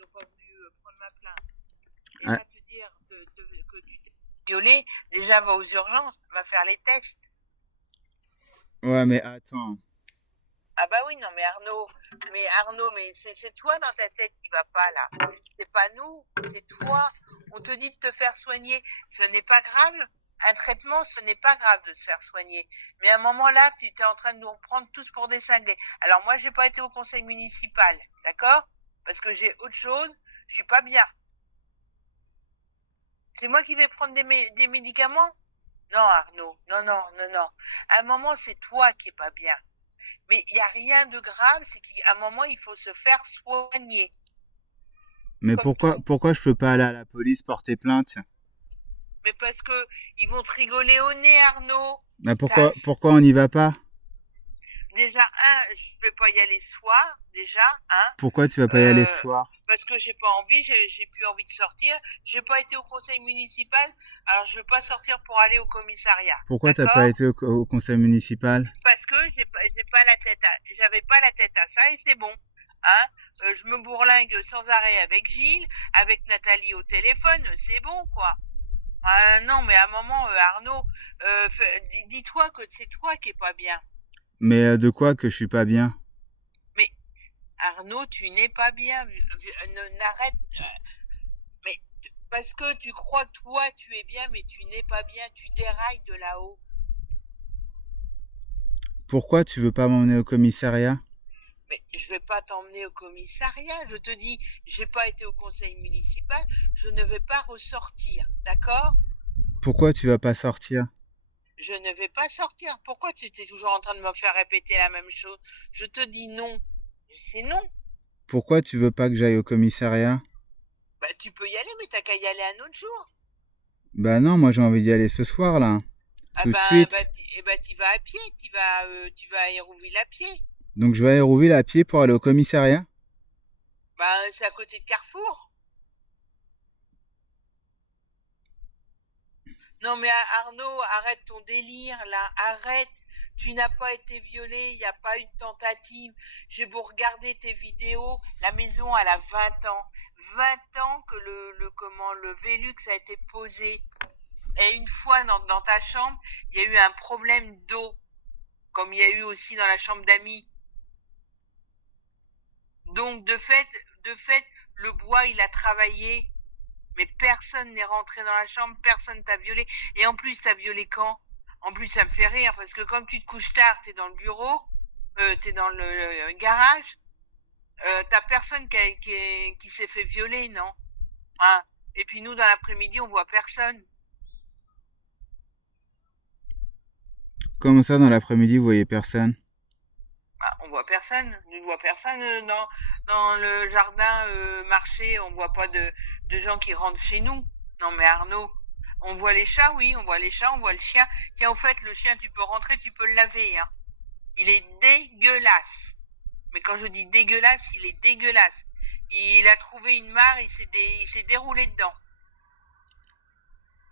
ils ont pas voulu prendre ma plainte. Et Ah, là, te dire que tu t'es violé, déjà va aux urgences, va faire les tests. ouais, mais attends. Ah bah oui, non, mais Arnaud, mais c'est toi dans ta tête qui va pas là. C'est pas nous, c'est toi. On te dit de te faire soigner. Ce n'est pas grave. Un traitement, ce n'est pas grave de se faire soigner. Mais à un moment là, tu es en train de nous reprendre tous pour des cinglés. Alors moi, j'ai pas été au conseil municipal, d'accord? Parce que j'ai autre chose. Je suis pas bien. C'est moi qui vais prendre des médicaments? Non, Arnaud. Non, non, non, non. À un moment, c'est toi qui es pas bien. Mais il n'y a rien de grave, c'est qu'à un moment, il faut se faire soigner. Mais Comme tout. pourquoi je peux pas aller à la police porter plainte? Mais parce que ils vont te rigoler au nez, Arnaud. Bah T'as- pourquoi on n'y va pas? Déjà, je vais pas y aller ce soir, déjà, hein. Pourquoi tu vas pas y aller ce Euh, soir? parce que j'ai pas envie, j'ai plus envie de sortir. J'ai pas été au conseil municipal, alors je veux pas sortir pour aller au commissariat, Pourquoi t'as pas d'accord? été au conseil municipal? Parce que j'ai pas la tête j'avais pas la tête à ça et c'est bon. Hein. Je me bourlingue sans arrêt avec Gilles, avec Nathalie au téléphone, c'est bon quoi. Ah non, mais à un moment, Arnaud, dis-toi que c'est toi qui est pas bien. Mais de quoi que je suis pas bien? Mais Arnaud, tu n'es pas bien. N'arrête. Mais parce que tu crois que toi tu es bien, mais tu n'es pas bien. Tu dérailles de là-haut. Pourquoi tu veux pas m'emmener au commissariat? Mais je vais pas t'emmener au commissariat. Je te dis, j'ai pas été au conseil municipal. Je ne vais pas ressortir, d'accord? Pourquoi tu vas pas sortir? Je ne vais pas sortir. Pourquoi tu étais toujours en train de me faire répéter la même chose? Je te dis non. C'est non. Pourquoi tu veux pas que j'aille au commissariat? Bah, tu peux y aller, mais t'as qu'à y aller un autre jour. Bah non, moi j'ai envie d'y aller ce soir là, Ah tout de bah, suite. t'y vas à pied, tu vas à Hérouville à pied. Donc je vais à Hérouville à pied pour aller au commissariat? Bah, c'est à côté de Carrefour. Non mais Arnaud, arrête ton délire là, arrête. Tu n'as pas été violé, il n'y a pas eu de tentative. J'ai beau regarder tes vidéos, la maison elle a 20 ans. 20 ans que le Velux a été posé. Et une fois dans ta chambre, il y a eu un problème d'eau, comme il y a eu aussi dans la chambre d'amis. Donc de fait, le bois il a travaillé, mais personne n'est rentré dans la chambre, personne t'a violé. Et en plus, t'as violé quand? En plus, ça me fait rire parce que comme tu te couches tard, t'es dans le bureau, t'es dans le garage, t'as personne qui s'est fait violer, non? Hein. Et puis nous, dans l'après-midi, on voit personne. Comment ça dans l'après-midi vous voyez personne? Bah, on voit personne. On ne voit personne dans le jardin marché. On voit pas de gens qui rentrent chez nous. Non mais Arnaud, on voit les chats, oui, on voit les chats, on voit le chien. Tiens, au fait, le chien, tu peux rentrer, tu peux le laver. Hein. Il est dégueulasse. Mais quand je dis dégueulasse, il est dégueulasse. Il a trouvé une mare, il s'est déroulé dedans.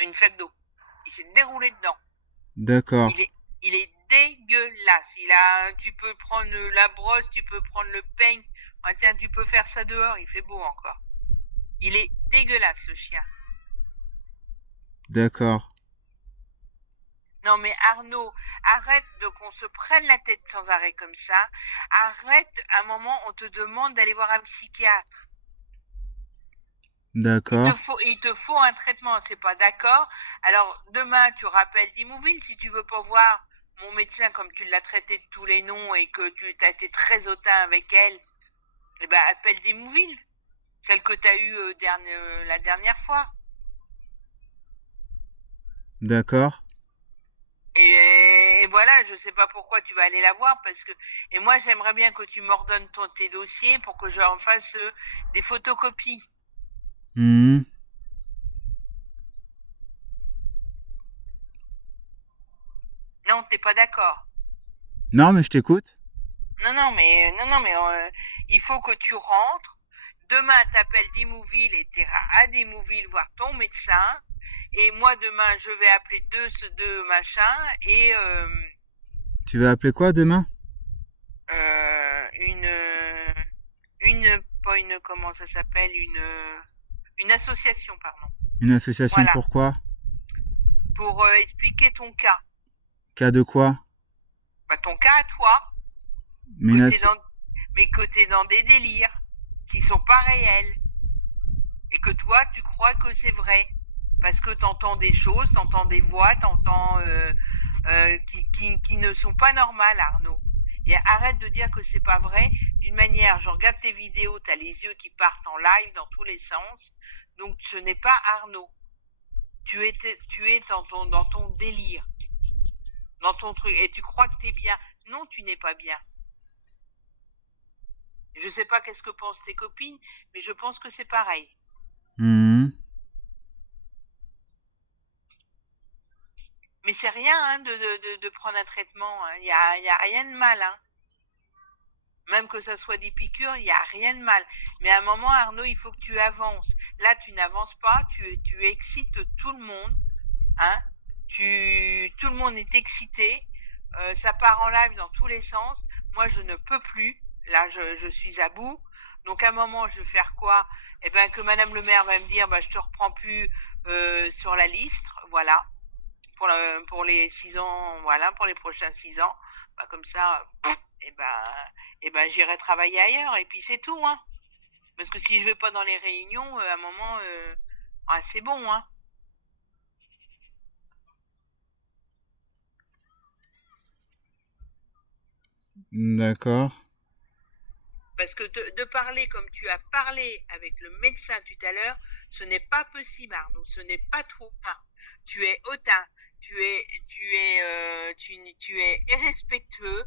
Une flaque d'eau. Il s'est déroulé dedans. D'accord, Il est, il est dégueulasse. Tu peux prendre la brosse, tu peux prendre le peigne. Ah, tiens, tu peux faire ça dehors, il fait beau encore. Il est dégueulasse, ce chien. d'accord. Non, mais Arnaud, arrête de qu'on se prenne la tête sans arrêt comme ça. Arrête, à un moment, on te demande d'aller voir un psychiatre. D'accord. Il te faut un traitement, c'est pas d'accord. Alors, demain, tu rappelles Dimouville si tu veux pas voir mon médecin comme tu l'as traité de tous les noms et que tu as été très hautain avec elle. Eh ben, appelle Dimouville, celle que tu as eue la dernière fois. D'accord. Et voilà, je sais pas pourquoi tu vas aller la voir parce que et moi j'aimerais bien que tu m'ordonnes tes dossiers pour que je en fasse des photocopies. Mhm. Non, t'es pas d'accord. Non, mais je t'écoute. Non, il faut que tu rentres. Demain, t'appelles Dimouville et t'iras à Dimouville voir ton médecin. Et moi, demain, je vais appeler deux machins et Tu vas appeler quoi demain? euh, une, une pas une, comment ça s'appelle, une association, pardon. Une association, Voilà, pourquoi? pour expliquer ton cas. Cas de quoi? Bah, ton cas à toi, Mais que une t'es asso- dans, mais que t'es dans des délires qui sont pas réels et que toi tu crois que c'est vrai parce que t'entends des choses, t'entends des voix, t'entends qui ne sont pas normales, Arnaud. Et arrête de dire que c'est pas vrai. D'une manière, je regarde tes vidéos, t'as les yeux qui partent en live dans tous les sens. Donc ce n'est pas Arnaud. Tu es dans ton délire, dans ton truc, et tu crois que t'es bien. Non, tu n'es pas bien. Je sais pas qu'est-ce que pensent tes copines, mais je pense que c'est pareil. Mhm. Mais c'est rien hein, de prendre un traitement. Il hein. Y a rien de mal. Hein. Même que ça soit des piqûres, il n'y a rien de mal. Mais à un moment, Arnaud, il faut que tu avances. Là, tu n'avances pas, tu excites tout le monde. Hein. Tout le monde est excité. Ça part en live dans tous les sens. Moi, je ne peux plus. Là, je suis à bout. Donc, à un moment, je vais faire quoi? Eh bien, que Madame le maire va me dire, bah, je te reprends plus sur la liste. Voilà. Pour les 6 ans, voilà, pour les prochains 6 ans. Bah, comme ça, j'irai travailler ailleurs. Et puis, c'est tout, hein. Parce que si je vais pas dans les réunions, à un moment, c'est bon, hein. D'accord. Parce que de parler comme tu as parlé avec le médecin tout à l'heure, ce n'est pas possible, Arnaud. Ce n'est pas trop. Tu es hautain, tu es irrespectueux.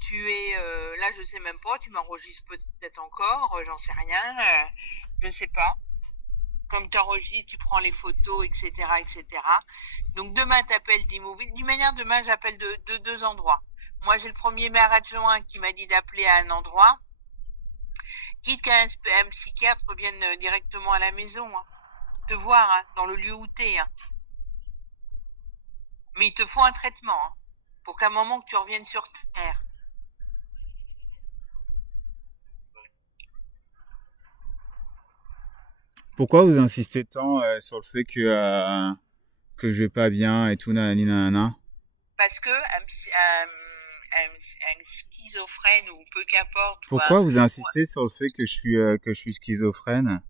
Tu es là, je sais même pas. Tu m'enregistres peut-être encore, j'en sais rien. Je sais pas. Comme tu enregistres, tu prends les photos, etc., etc. Donc demain, t'appelles d'Imoville. D'une manière, demain, j'appelle de deux endroits. Moi, j'ai le premier maire adjoint qui m'a dit d'appeler à un endroit. Quitte qu'un psychiatre vienne directement à la maison, hein, te voir hein, dans le lieu où t'es. Hein. Mais il te faut un traitement hein, pour qu'à un moment que tu reviennes sur terre. Pourquoi vous insistez tant sur le fait que je vais pas bien et tout, nanani, nanana? Parce que un schizophrène ou peu qu'importe, Pourquoi vous insistez sur le fait que je suis schizophrène?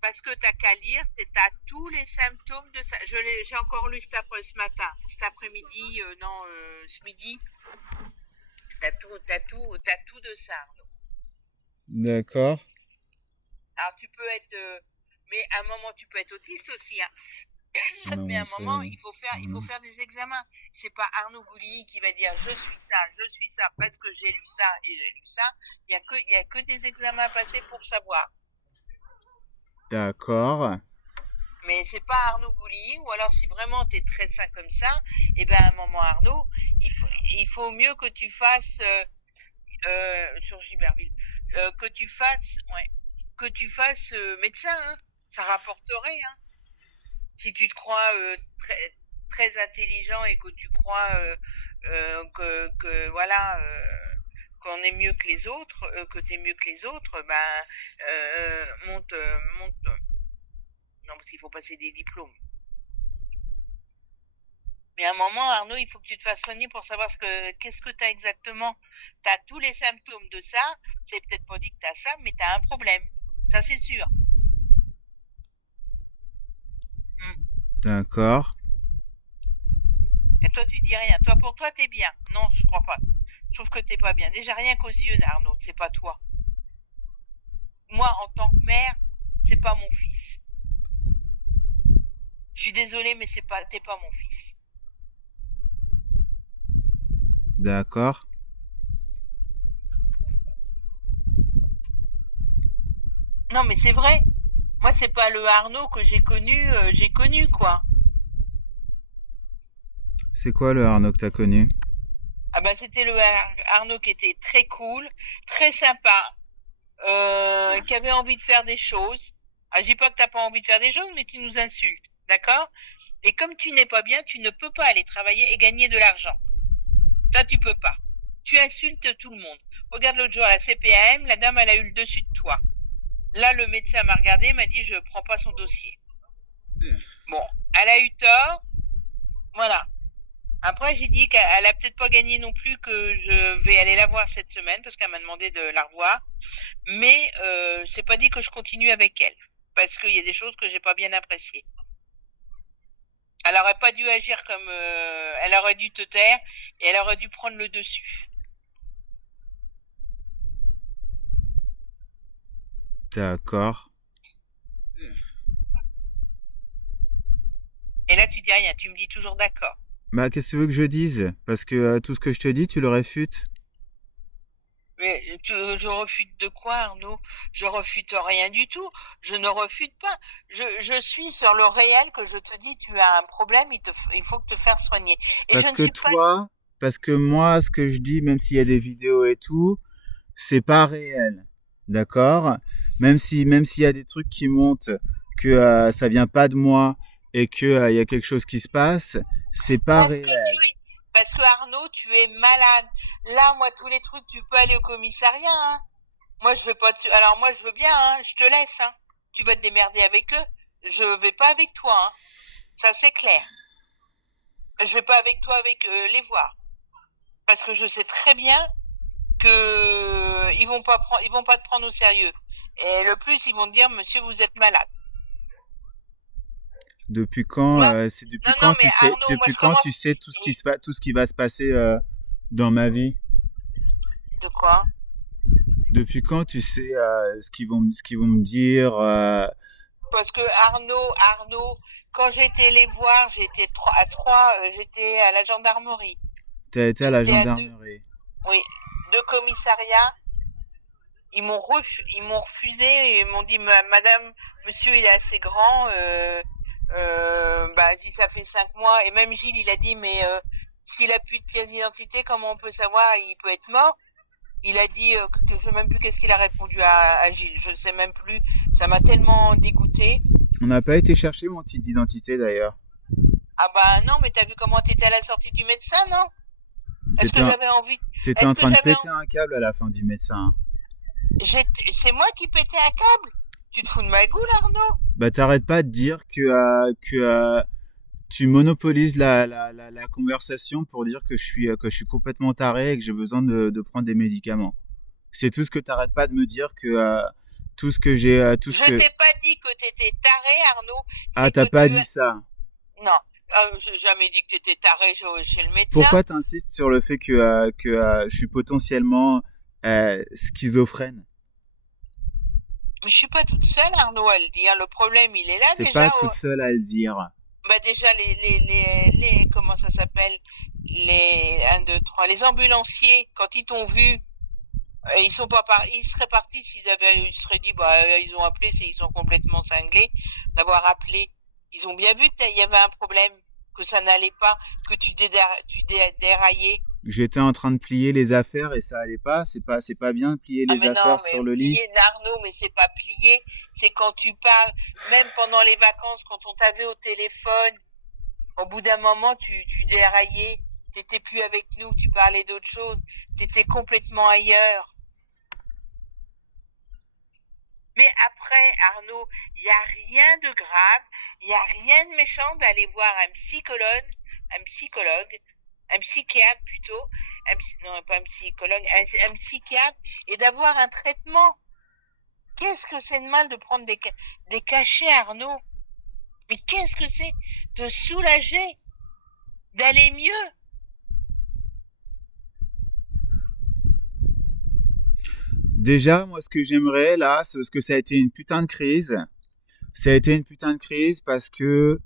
parce que t'as qu'à lire, t'as tous les symptômes de ça. J'ai encore lu ce matin, cet après-midi, non, ce midi. T'as tout de ça. Arnaud. D'accord. Alors tu peux être, mais à un moment tu peux être autiste aussi. Hein. Non, Mais à mais un moment il faut faire des examens. C'est pas Arnaud Goulier qui va dire je suis ça parce que j'ai lu ça et j'ai lu ça. Il y a que des examens à passer pour savoir. D'accord. Mais c'est pas Arnaud Goulier, ou alors si vraiment tu es très sain comme ça, et ben à un moment Arnaud, il faut mieux que tu fasses sur Giberville, que tu fasses médecin, hein. Ça rapporterait, hein. Si tu te crois très, très intelligent et que tu crois que voilà qu'on est mieux que les autres, que tu es mieux que les autres, ben monte. Non, parce qu'il faut passer des diplômes. Mais à un moment, Arnaud, il faut que tu te fasses soigner pour savoir qu'est-ce que tu as exactement. Tu as tous les symptômes de ça. C'est peut-être pas dit que tu as ça, mais tu as un problème. Ça, c'est sûr. D'accord. Et toi, tu dis rien. Toi, pour toi, t'es bien. Non, je crois pas. Je trouve que t'es pas bien. Déjà, rien qu'aux yeux, Arnaud, c'est pas toi. Moi, en tant que mère, c'est pas mon fils. Je suis désolée, mais t'es pas mon fils. D'accord. Non, mais c'est vrai. Moi, c'est pas le Arnaud que j'ai connu, quoi. C'est quoi le Arnaud que t'as connu? Ah bah, c'était le Arnaud qui était très cool, très sympa, qui avait envie de faire des choses. Ah, je dis pas que t'as pas envie de faire des choses, mais tu nous insultes, d'accord? Et comme tu n'es pas bien, tu ne peux pas aller travailler et gagner de l'argent. Ça, tu peux pas. Tu insultes tout le monde. regarde l'autre jour à la CPAM, la dame, elle a eu le dessus de toi. Là, le médecin m'a regardé, m'a dit, je prends pas son dossier. Bon, elle a eu tort, voilà. Après, j'ai dit qu'elle a peut-être pas gagné non plus, que je vais aller la voir cette semaine, parce qu'elle m'a demandé de la revoir. Mais c'est pas dit que je continue avec elle, parce qu'il y a des choses que j'ai pas bien appréciées. Elle aurait pas dû agir comme... elle aurait dû te taire, et elle aurait dû prendre le dessus. D'accord. Et là, tu dis rien, tu me dis toujours d'accord. Bah, qu'est-ce que tu veux que je dise? Parce que tout ce que je te dis, tu le réfutes. Mais je refute de quoi, Arnaud? Je refute rien du tout. Je ne refute pas. Je suis sur le réel que je te dis, tu as un problème, il faut te faire soigner. Et je Parce ne que suis pas... toi, parce que moi, ce que je dis, même s'il y a des vidéos et tout, c'est pas réel. D'accord? Même s'il y a des trucs qui montent que ça vient pas de moi et que il y a quelque chose qui se passe, c'est pas réel. Parce que Arnaud, tu es malade. Là, moi, tous les trucs, tu peux aller au commissariat, hein. Moi, je veux pas dessus. Alors, moi, je veux bien, hein. Je te laisse, hein. Tu vas te démerder avec eux. Je vais pas avec toi, hein. Ça, c'est clair. Je vais pas avec toi les voir. Parce que je sais très bien que ils vont pas te prendre au sérieux. Et le plus, ils vont te dire, monsieur, vous êtes malade. Depuis quand, c'est depuis quand tu sais, Arnaud, depuis quand tu sais tout ce qui va se passer dans ma vie? De quoi? Depuis quand tu sais ce qu'ils vont me dire Parce que Arnaud, quand j'étais les voir, j'étais à 3, j'étais à la gendarmerie. T'as été à la gendarmerie? Oui, 2 commissariats. Ils m'ont refusé et ils m'ont dit, madame, monsieur, il est assez grand. Dit, ça fait 5 mois. Et même Gilles, il a dit, mais s'il a plus de pièce d'identité, comment on peut savoir? Il peut être mort. Il a dit que je ne sais même plus qu'est-ce qu'il a répondu à Gilles. Je ne sais même plus. Ça m'a tellement dégoûté. On n'a pas été chercher mon titre d'identité d'ailleurs. Ah bah non, mais t'as vu comment t'étais à la sortie du médecin, non? Est-ce que j'avais envie? T'étais en train de péter un câble à la fin du médecin. C'est moi qui pétais un câble? Tu te fous de ma gueule, Arnaud? Bah t'arrêtes pas de dire que tu monopolises la conversation pour dire que je suis complètement taré et que j'ai besoin de prendre des médicaments. C'est tout ce que t'arrêtes pas de me dire que tout ce que j'ai Je t'ai pas dit que t'étais taré, Arnaud. Ah, t'as pas dit ça? Non, j'ai jamais dit que t'étais taré chez le médecin. Pourquoi t'insistes sur le fait que je suis potentiellement schizophrène? Je suis pas toute seule, Arnaud, à le dire. Le problème, il est là T'es déjà. pas toute seule à le dire. Bah déjà, comment ça s'appelle? Les 1, 2, 3, les ambulanciers, quand ils t'ont vu, ils seraient partis ils seraient dit, ils ont appelé, ils sont complètement cinglés d'avoir appelé. Ils ont bien vu qu'il y avait un problème, que ça n'allait pas, que tu déraillais. J'étais en train de plier les affaires et ça allait pas. C'est pas bien de plier les affaires sur le lit. Arnaud, mais c'est pas plier. C'est quand tu parles, même pendant les vacances, quand on t'avait au téléphone, au bout d'un moment, tu déraillais. T'étais plus avec nous, tu parlais d'autre chose. T'étais complètement ailleurs. Mais après, Arnaud, il n'y a rien de grave, il n'y a rien de méchant d'aller voir un psychiatre plutôt, non pas un psychologue, un psychiatre, et d'avoir un traitement. Qu'est-ce que c'est de mal de prendre des cachets, Arnaud? Mais qu'est-ce que c'est de soulager, d'aller mieux? Déjà, moi, ce que j'aimerais là, c'est parce que ça a été une putain de crise. Ça a été une putain de crise parce que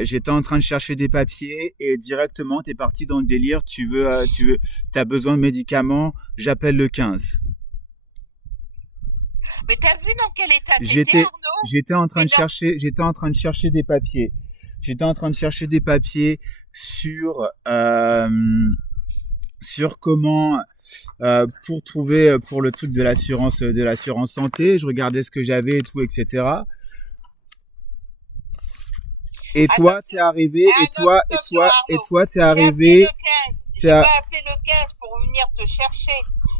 j'étais en train de chercher des papiers et directement, t'es parti dans le délire. T'as besoin de médicaments, j'appelle le 15. Mais t'as vu dans quel état t'étais, Arnaud? J'étais en train de chercher des papiers. J'étais en train de chercher des papiers sur comment pour trouver pour le truc de l'assurance santé. Je regardais ce que j'avais et tout, etc. Et toi, t'es arrivé, et toi, t'es arrivé. Tu vas appeler le 15 pour venir te chercher.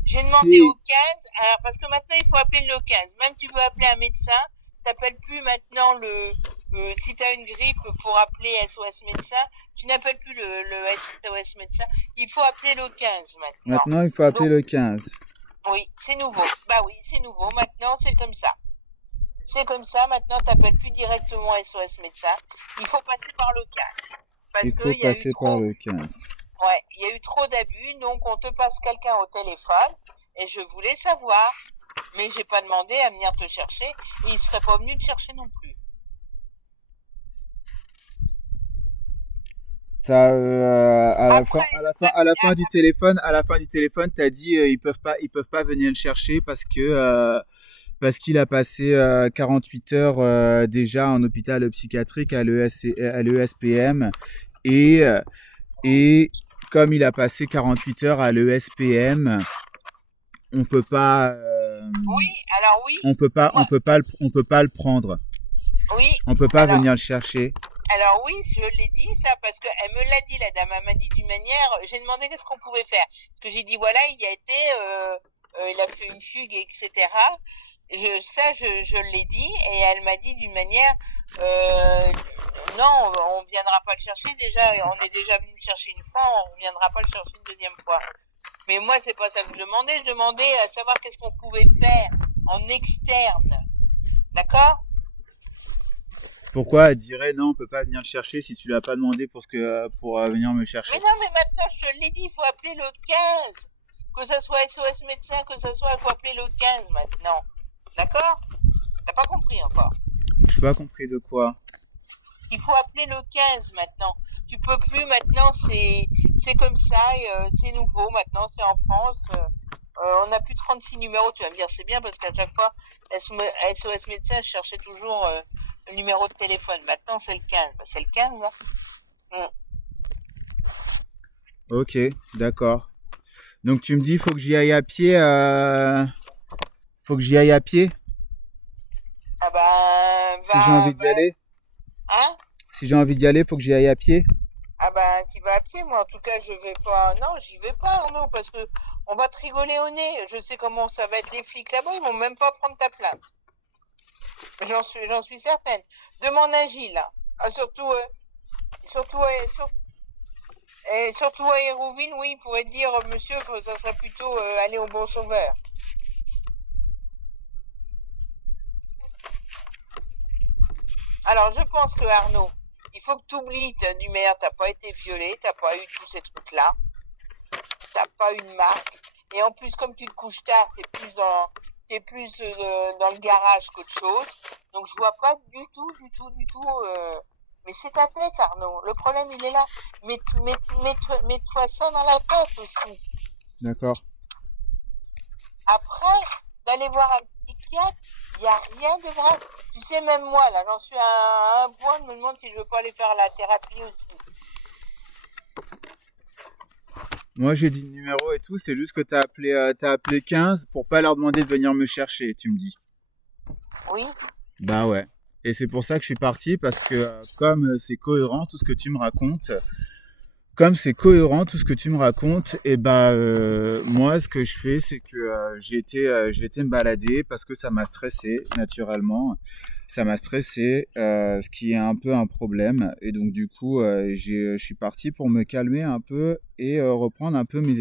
J'ai demandé C'est au 15, alors parce que maintenant il faut appeler le 15. Même tu veux appeler un médecin, t'appelles plus maintenant si tu as une grippe pour appeler SOS médecin, tu n'appelles plus le SOS médecin. Il faut appeler le 15 maintenant. maintenant il faut appeler Donc le 15. oui, c'est nouveau. Bah oui, c'est nouveau. Maintenant c'est comme ça. C'est comme ça. Maintenant t'appelles plus directement SOS médecin. Il faut passer par le 15 Il parce faut qu'il y a eu passer par trop. le 15. Ouais, il y a eu trop d'abus, donc on te passe quelqu'un au téléphone et je voulais savoir, mais j'ai pas demandé à venir te chercher et il serait pas venu te chercher non plus. À la fin, Après, à la fin du téléphone, t'as dit ils peuvent pas venir le chercher parce qu'il a passé 48 heures déjà en hôpital psychiatrique à à l'ESPM et et comme il a passé 48 heures à l'ESPM, on peut pas oui, alors oui, moi, on peut pas le prendre. oui, On peut pas alors, venir le chercher. alors oui, je l'ai dit ça parce qu'elle me l'a dit, la dame, elle m'a dit d'une manière, j'ai demandé qu'est-ce qu'on pouvait faire. Parce que j'ai dit, voilà, il y a été, il a fait une fugue, etc. Je l'ai dit et elle m'a dit d'une manière, euh, non, on viendra pas le chercher déjà, on est déjà venu le chercher une fois, on viendra pas le chercher une deuxième fois. Mais moi, c'est pas ça que je demandais à savoir qu'est-ce qu'on pouvait faire en externe, d'accord? Pourquoi elle dirait non, on peut pas venir le chercher si tu l'as pas demandé pour venir me Mais chercher? non, mais maintenant, je te l'ai dit, il faut appeler le 15. Que ça soit SOS médecin, que ça soit, il faut appeler le 15 maintenant. D'accord? T'as pas compris encore. Je n'ai pas compris de quoi. Il faut appeler le 15 maintenant. Tu peux plus maintenant, c'est comme ça, et, c'est nouveau maintenant, c'est en France. On n'a plus 36 numéros, tu vas me dire, c'est bien parce qu'à chaque fois, SOS médecin cherchait toujours le numéro de téléphone. Maintenant, c'est le 15. Bah, c'est le 15, hein. Mm. Ok, d'accord. Donc tu me dis, faut que j'y aille à pied. Faut que j'y aille à pied Ah ben, si j'ai envie d'y aller. hein? Si j'ai envie d'y aller, faut que j'y aille à pied. Ah ben, tu vas à pied, moi, en tout cas, je vais pas. Non, j'y vais pas, non, parce que on va te rigoler au nez. Je sais comment ça va être les flics là-bas, ils vont même pas prendre ta plainte. J'en suis certaine. Demande à Gilles, là. Ah, surtout, surtout à Hérouville, oui, il pourrait dire, monsieur, ça serait plutôt aller au Bon Sauveur. Alors, je pense que Arnaud, il faut que tu oublies, du maire, t'as pas été violé, t'as pas eu tous ces trucs-là, t'as pas une marque. Et en plus, comme tu te couches tard, t'es plus dans le garage qu'autre chose. Donc, je vois pas du tout. Mais c'est ta tête, Arnaud. Le problème, il est là. Mets-toi ça dans la tête aussi. D'accord. Après, d'aller voir un psychiatre, il n'y a rien de grave. Tu sais, même moi, là, j'en suis à un point de me demander si je veux pas aller faire la thérapie aussi. Moi j'ai dit le numéro et tout, c'est juste que t'as appelé 15 pour pas leur demander de venir me chercher, tu me dis. Oui, Bah ouais. Et c'est pour ça que je suis parti parce que comme c'est cohérent tout ce que tu me racontes, comme c'est cohérent tout ce que tu me racontes, et bah moi ce que je fais c'est que j'ai été me balader parce que ça m'a stressé naturellement. Ça m'a stressé, ce qui est un peu un problème. Et donc du coup je suis parti pour me calmer un peu et reprendre un peu mes